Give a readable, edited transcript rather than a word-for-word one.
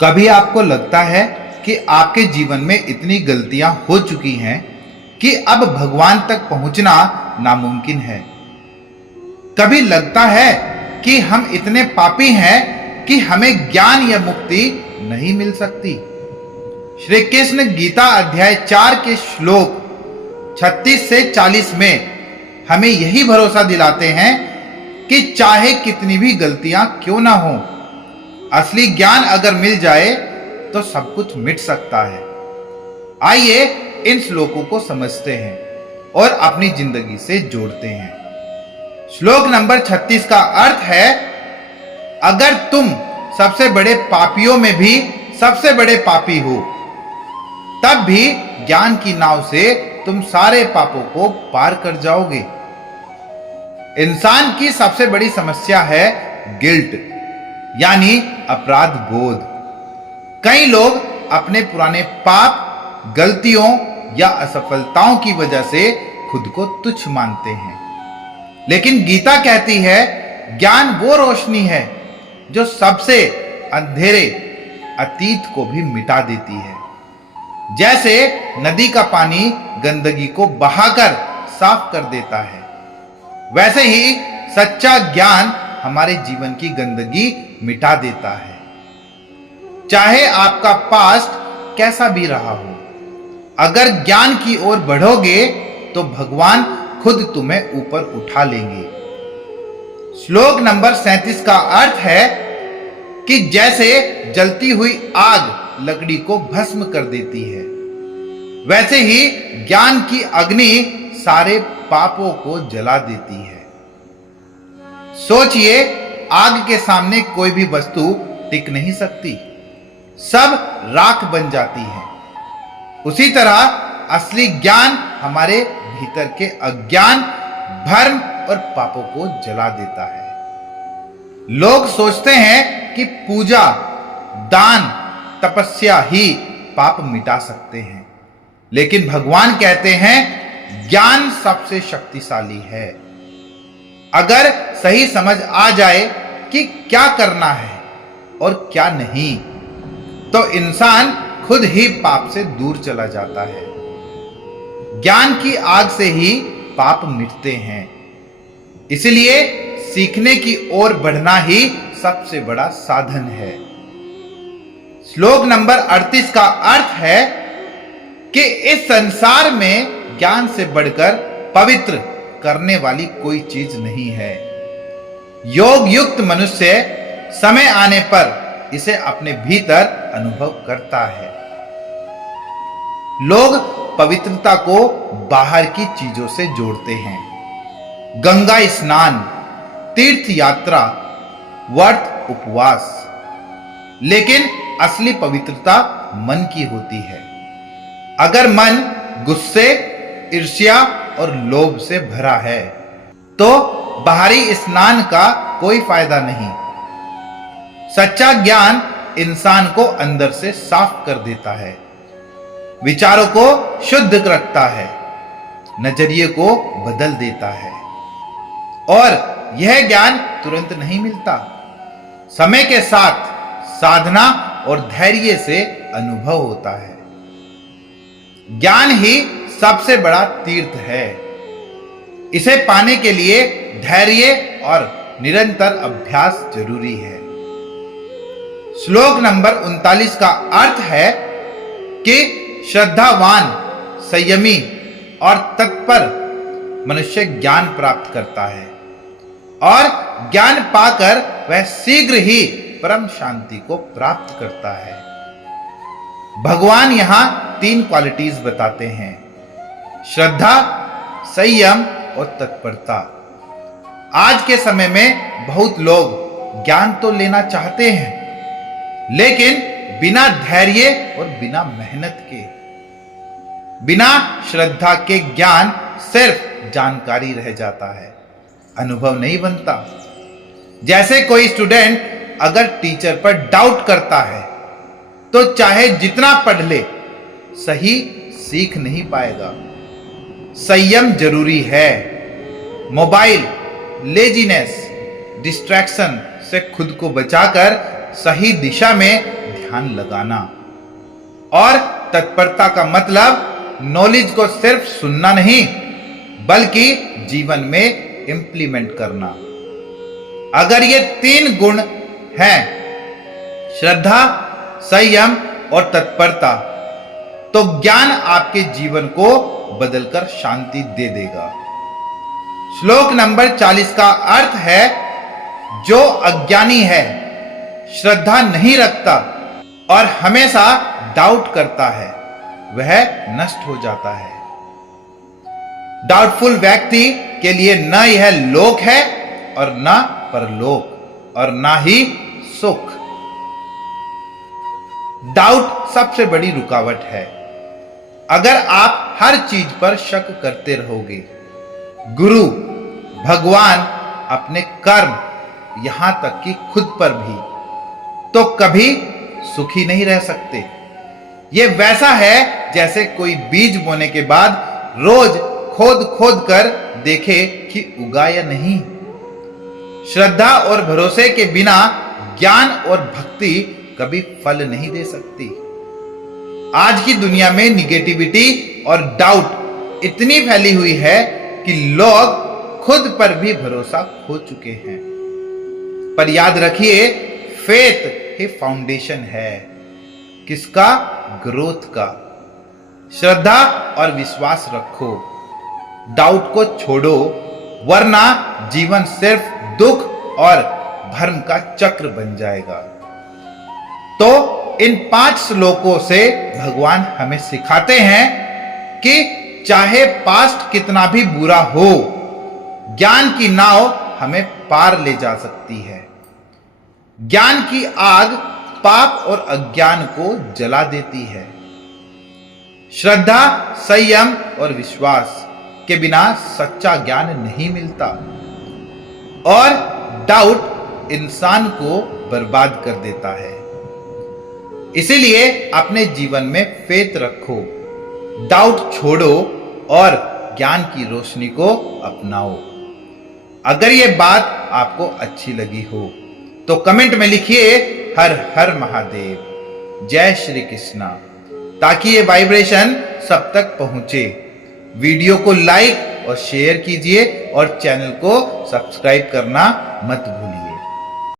कभी आपको लगता है कि आपके जीवन में इतनी गलतियां हो चुकी हैं कि अब भगवान तक पहुंचना नामुमकिन है। कभी लगता है कि हम इतने पापी हैं कि हमें ज्ञान या मुक्ति नहीं मिल सकती। श्री कृष्ण गीता अध्याय 4 के श्लोक 36 से 40 में हमें यही भरोसा दिलाते हैं कि चाहे कितनी भी गलतियां क्यों ना हो, असली ज्ञान अगर मिल जाए तो सब कुछ मिट सकता है। आइए इन श्लोकों को समझते हैं और अपनी जिंदगी से जोड़ते हैं। श्लोक नंबर 36 का अर्थ है, अगर तुम सबसे बड़े पापियों में भी सबसे बड़े पापी हो, तब भी ज्ञान की नाव से तुम सारे पापों को पार कर जाओगे। इंसान की सबसे बड़ी समस्या है गिल्ट, यानी अपराध बोध। कई लोग अपने पुराने पाप, गलतियों या असफलताओं की वजह से खुद को तुच्छ मानते हैं। लेकिन गीता कहती है, ज्ञान वो रोशनी है जो सबसे अंधेरे अतीत को भी मिटा देती है। जैसे नदी का पानी गंदगी को बहाकर साफ कर देता है, वैसे ही सच्चा ज्ञान हमारे जीवन की गंदगी मिटा देता है। चाहे आपका पास्ट कैसा भी रहा हो, अगर ज्ञान की ओर बढ़ोगे तो भगवान खुद तुम्हें ऊपर उठा लेंगे। श्लोक नंबर 37 का अर्थ है कि जैसे जलती हुई आग लकड़ी को भस्म कर देती है, वैसे ही ज्ञान की अग्नि सारे पापों को जला देती है। सोचिए, आग के सामने कोई भी वस्तु टिक नहीं सकती, सब राख बन जाती है। उसी तरह असली ज्ञान हमारे भीतर के अज्ञान, भ्रम और पापों को जला देता है। लोग सोचते हैं कि पूजा, दान, तपस्या ही पाप मिटा सकते हैं, लेकिन भगवान कहते हैं ज्ञान सबसे शक्तिशाली है। अगर सही समझ आ जाए कि क्या करना है और क्या नहीं, तो इंसान खुद ही पाप से दूर चला जाता है। ज्ञान की आग से ही पाप मिटते हैं। इसलिए सीखने की ओर बढ़ना ही सबसे बड़ा साधन है। श्लोक नंबर 38 का अर्थ है कि इस संसार में ज्ञान से बढ़कर पवित्र करने वाली कोई चीज नहीं है। योग युक्त मनुष्य समय आने पर इसे अपने भीतर अनुभव करता है। लोग पवित्रता को बाहर की चीजों से जोड़ते हैं। गंगा स्नान, तीर्थ यात्रा, व्रत, उपवास, लेकिन असली पवित्रता मन की होती है। अगर मन गुस्से, ईर्ष्या और लोभ से भरा है, तो बाहरी स्नान का कोई फायदा नहीं। सच्चा ज्ञान इंसान को अंदर से साफ कर देता है, विचारों को शुद्ध रखता है, नजरिए को बदल देता है। और यह ज्ञान तुरंत नहीं मिलता, समय के साथ साधना और धैर्य से अनुभव होता है। ज्ञान ही सबसे बड़ा तीर्थ है। इसे पाने के लिए धैर्य और निरंतर अभ्यास जरूरी है। श्लोक नंबर 39 का अर्थ है कि श्रद्धावान, संयमी और तत्पर मनुष्य ज्ञान प्राप्त करता है, और ज्ञान पाकर वह शीघ्र ही परम शांति को प्राप्त करता है। भगवान यहां 3 क्वालिटीज बताते हैं: श्रद्धा, संयम और तत्परता। आज के समय में बहुत लोग ज्ञान तो लेना चाहते हैं, लेकिन बिना धैर्य और बिना मेहनत के। बिना श्रद्धा के ज्ञान सिर्फ जानकारी रह जाता है, अनुभव नहीं बनता। जैसे कोई स्टूडेंट अगर टीचर पर डाउट करता है, तो चाहे जितना पढ़ ले, सही सीख नहीं पाएगा। संयम जरूरी है। मोबाइल, लेजीनेस, डिस्ट्रैक्शन से खुद को बचाकर सही दिशा में ध्यान लगाना। और तत्परता का मतलब नॉलेज को सिर्फ सुनना नहीं, बल्कि जीवन में इंप्लीमेंट करना। अगर ये 3 गुण हैं, श्रद्धा, संयम और तत्परता, तो ज्ञान आपके जीवन को बदलकर शांति दे देगा। श्लोक नंबर 40 का अर्थ है, जो अज्ञानी है, श्रद्धा नहीं रखता और हमेशा डाउट करता है, वह नष्ट हो जाता है। डाउटफुल व्यक्ति के लिए न यह लोक है और न परलोक और न ही सुख। डाउट सबसे बड़ी रुकावट है। अगर आप हर चीज पर शक करते रहोगे, गुरु, भगवान, अपने कर्म, यहां तक कि खुद पर भी, तो कभी सुखी नहीं रह सकते। यह वैसा है जैसे कोई बीज बोने के बाद रोज खोद खोद कर देखे कि उगा या नहीं। श्रद्धा और भरोसे के बिना ज्ञान और भक्ति कभी फल नहीं दे सकती। आज की दुनिया में निगेटिविटी और डाउट इतनी फैली हुई है कि लोग खुद पर भी भरोसा खो चुके हैं। पर याद रखिए, फेथ ही फाउंडेशन है। किसका? ग्रोथ का। श्रद्धा और विश्वास रखो, डाउट को छोड़ो, वरना जीवन सिर्फ दुख और भ्रम का चक्र बन जाएगा। तो इन 5 श्लोकों से भगवान हमें सिखाते हैं कि चाहे पास्ट कितना भी बुरा हो, ज्ञान की नाव हमें पार ले जा सकती है। ज्ञान की आग पाप और अज्ञान को जला देती है। श्रद्धा, संयम और विश्वास के बिना सच्चा ज्ञान नहीं मिलता और डाउट इंसान को बर्बाद कर देता है। इसीलिए अपने जीवन में फेथ रखो, डाउट छोड़ो और ज्ञान की रोशनी को अपनाओ। अगर यह बात आपको अच्छी लगी हो तो कमेंट में लिखिए हर हर महादेव, जय श्री कृष्णा, ताकि ये वाइब्रेशन सब तक पहुंचे। वीडियो को लाइक और शेयर कीजिए और चैनल को सब्सक्राइब करना मत भूलिए।